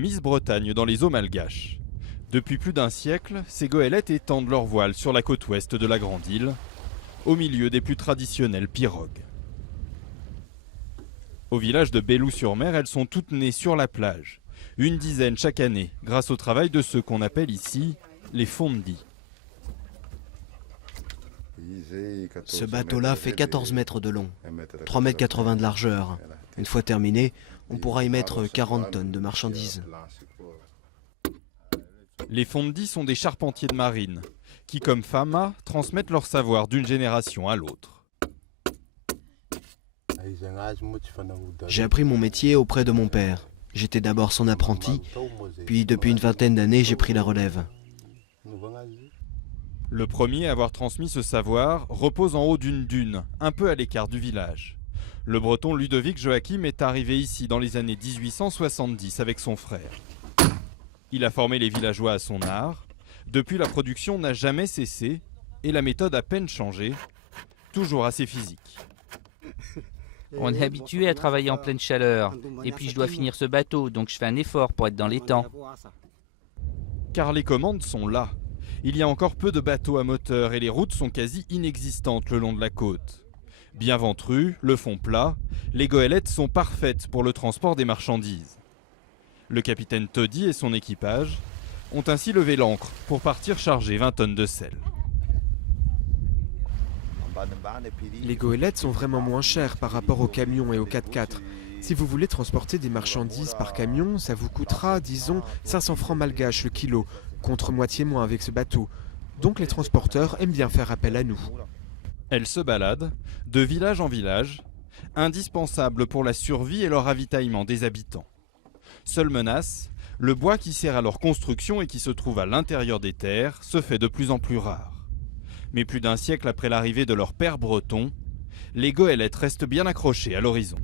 Miss Bretagne dans les eaux malgaches. Depuis plus d'un siècle, ces goélettes étendent leur voile sur la côte ouest de la Grande Île, au milieu des plus traditionnelles pirogues. Au village de Bellou-sur-Mer, elles sont toutes nées sur la plage, une dizaine chaque année, grâce au travail de ceux qu'on appelle ici les fondis. Ce bateau-là fait 14 mètres de long, 3,80 m de largeur. Une fois terminé, on pourra y mettre 40 tonnes de marchandises. Les fondis sont des charpentiers de marine, qui comme Fama, transmettent leur savoir d'une génération à l'autre. J'ai appris mon métier auprès de mon père. J'étais d'abord son apprenti, puis depuis une vingtaine d'années, j'ai pris la relève. Le premier à avoir transmis ce savoir repose en haut d'une dune, un peu à l'écart du village. Le breton Ludovic Joachim est arrivé ici dans les années 1870 avec son frère. Il a formé les villageois à son art. Depuis, la production n'a jamais cessé et la méthode a peine changé, toujours assez physique. On est habitué à travailler en pleine chaleur. Et puis je dois finir ce bateau, donc je fais un effort pour être dans les temps. Car les commandes sont là. Il y a encore peu de bateaux à moteur et les routes sont quasi inexistantes le long de la côte. Bien ventrues, le fond plat, les goélettes sont parfaites pour le transport des marchandises. Le capitaine Toddy et son équipage ont ainsi levé l'ancre pour partir charger 20 tonnes de sel. Les goélettes sont vraiment moins chères par rapport aux camions et aux 4x4. Si vous voulez transporter des marchandises par camion, ça vous coûtera, disons, 500 francs malgaches le kilo, contre moitié moins avec ce bateau. Donc les transporteurs aiment bien faire appel à nous. Elles se baladent, de village en village, indispensables pour la survie et le ravitaillement des habitants. Seule menace, le bois qui sert à leur construction et qui se trouve à l'intérieur des terres se fait de plus en plus rare. Mais plus d'un siècle après l'arrivée de leur père breton, les goélettes restent bien accrochées à l'horizon.